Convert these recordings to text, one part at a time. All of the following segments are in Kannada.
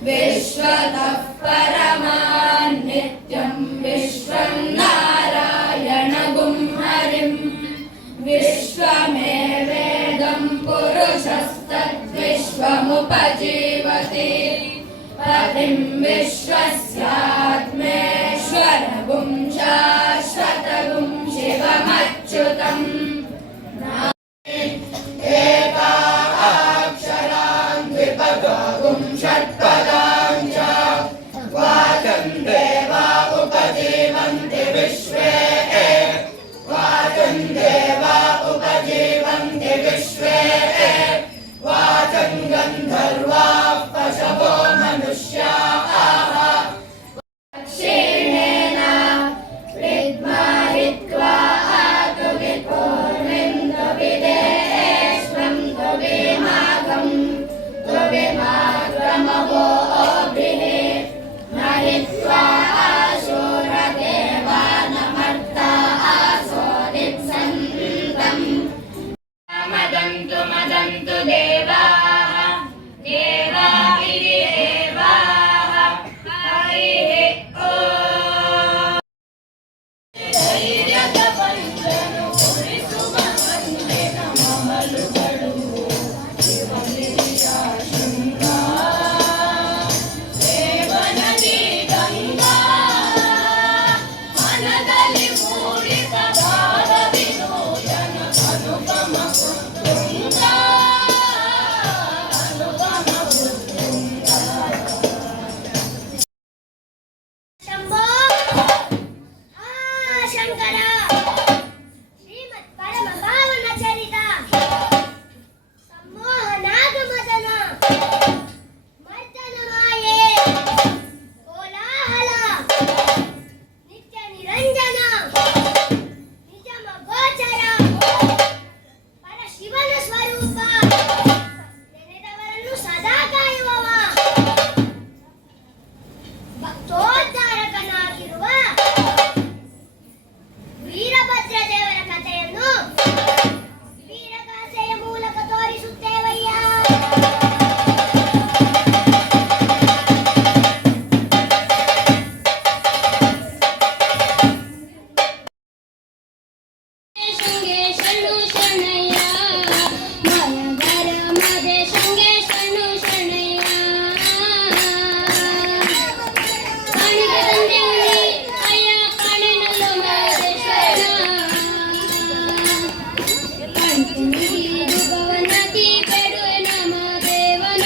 विश्वतः परमान् नित्यं विश्वं नारायणगुं हरिं विश्वमेवेदं पुरुषस्तद्विश्वमुपजीवति पतिं विश्वस्यात्मेश्वरगुं शाश्वतगुं शिवमच्युतम् एकाक्षरां द्विपदगुं षट्पदां च वाचं देवा उपजीवन्ति विश्वे वाचं देवा उपजीवन्ति विश्वे वाचं गन्धर्वाः पशवो मनुष्याः क्षीणेन विद्माहित्वा मदन्तु मदन्तु देवाः देवा इति देवाः हरिः ओम् ಧೈರ್ಯದ ಪಂಚನು ಕುರಿಸುವ ಮಂದಿನ ಮಹಲುಗಳು ಶಿವಗಿರಿಯ ಶೃಂಗ ದೇವನದಿ ಗಂಗಾ ಮನದಲ್ಲಿ ಮೂಡಿದ ಭಾವ ವಿನೋದನ ಅನುಪಮ ಪುತ್ತುಂಗ ಅನುಪಮ ಪುತ್ತುಂಗ ಶಂಭೋ ಶಂಕರ ಶ್ರೀಮತ್ ಪರಮ ಪಾವನ ಚರಿತ ಸಂಮೋಹನಾಗಮದನ ಮರ್ದನ ಮಾಯೆ ಕೋಲಾಹಲ ನಿತ್ಯ ನಿರಂಜನ ನಿಜಮ ಗೋಚರ ಪರಶಿವನ ಸ್ವರೂಪ ನೆನೆದವರನ್ನು ಸದಾ ಕಾಯುವವ ಭಕ್ತೋದ್ಧಾರಕನಾಗಿರುವ ವೀರಭದ್ರ ದೇವರ ಕಥೆಯನ್ನು ವೀರಗಾಸೆಯ ಮೂಲಕ ತೋರಿಸುತ್ತೇವಯ್ಯ. ಶೃಂಗೇ ಶರಣು ಶರಣಯ್ಯ ಮಲಗರ ಮದೆ ಶೃಂಗೇ ಶರಣು ಶರಣಯ್ಯ ಕಾಣಿಗೆ ತಂದೆವ್ರಿ ಅಯ್ಯ ಕಾಣಿನಲ್ಲೋ ಮಹದೇಶ್ವರ ಕಣ್ಣಿಗೆ ಭವನದಿ ಬೇಡುವೆ ನಮ ದೇವನ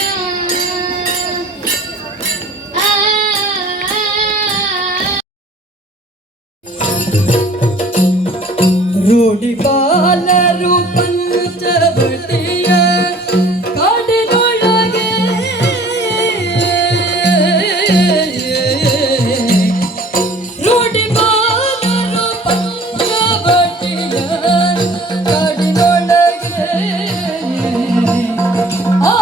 ರೂಢಿಪಾಲರು ಪಂಚವಟಿಯ ಕಾಡಿನೊಳಗೆ ರೂಢಿಪಾಲರು ಪಂಚವಟಿಯ ಕಾಡಿನೊಳಗೆ ಆ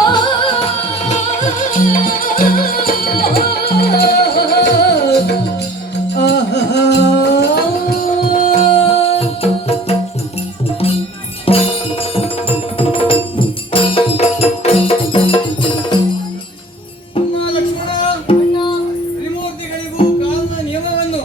ತ್ರಿಮೂರ್ತಿಗಳಿಗೂ ಕಾಲದ ನಿಯಮವನ್ನು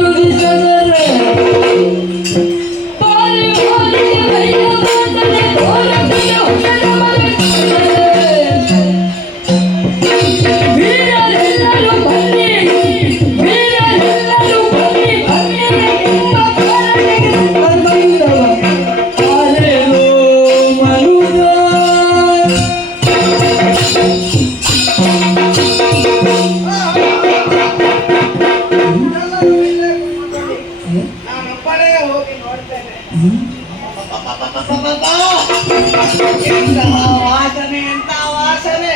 ಕರುಣಿಸದರೆ ಪಾರಿವಾಳಕ್ಕೆ ಭೈರವಾದರೆ ಹೋರಾಟಕ್ಕೆ ಹುಟ್ಟದ ಮರೆತರೆ ವೀರರೆಲ್ಲರೂ ಬನ್ನಿ ವೀರರೆಲ್ಲರೂ ಬನ್ನಿ ಬನ್ನಿ ನಿಮ್ಮ ಪಾಲನೆಗೆ ಬಂದವ ಆರೆಲೋ ಮನುಜ ನಾನೊಬ್ಬನೇ ಹೋಗಿ ನೋಡ್ತೇನೆ. ಎಂತಹ ವಾಸನೆ ಎಂತಹ ವಾಸನೆ.